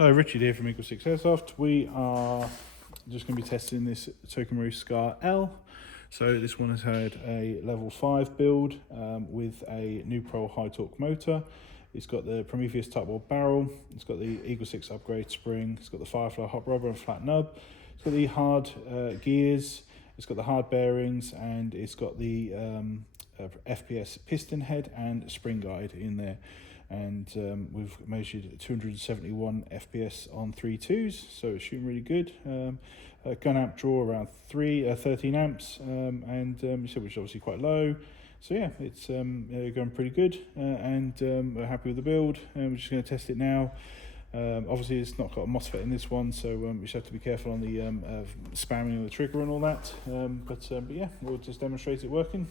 Hello, Richard here from EagleSix Airsoft. We are just going to be testing this Tokamak Scar L. So this one has had a level 5 build with a Nuprol high torque motor. It's got the Prometheus Tightbore barrel. It's got the EagleSix upgrade spring. It's got the FireFly Hop rubber and flat nub. It's got the hard gears. It's got the hard bearings, and it's got the FPS Piston Head and spring guide in there. And we've measured 271 FPS on 3.2s, so it's shooting really good. Gun amp draw around 13 amps, which is obviously quite low. So yeah, it's going pretty good, and we're happy with the build. We're just going to test it now. Obviously it's not got a MOSFET in this one, so we just have to be careful on the spamming of the trigger and all that. But yeah, we'll just demonstrate it working.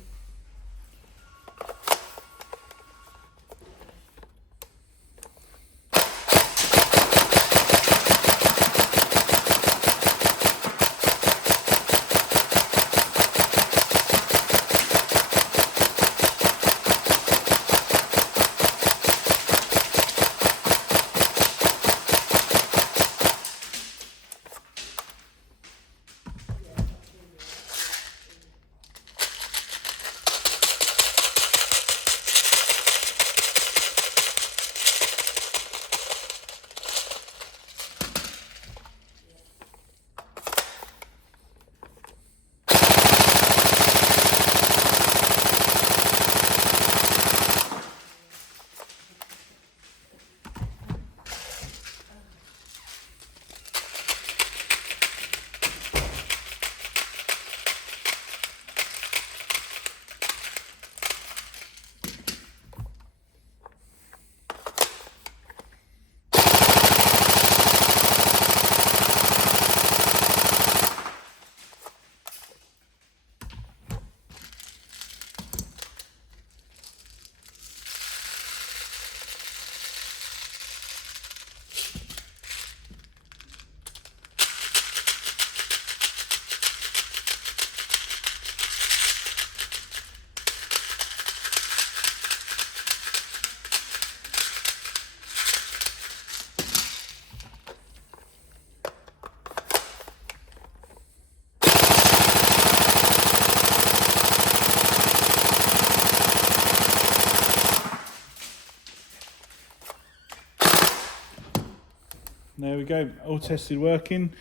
There we go, all tested, working.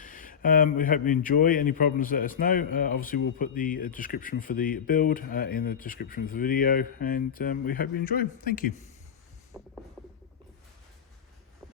We hope you enjoy. Any problems, let us know. Obviously we'll put the description for the build in the description of the video, and we hope you enjoy. Thank you.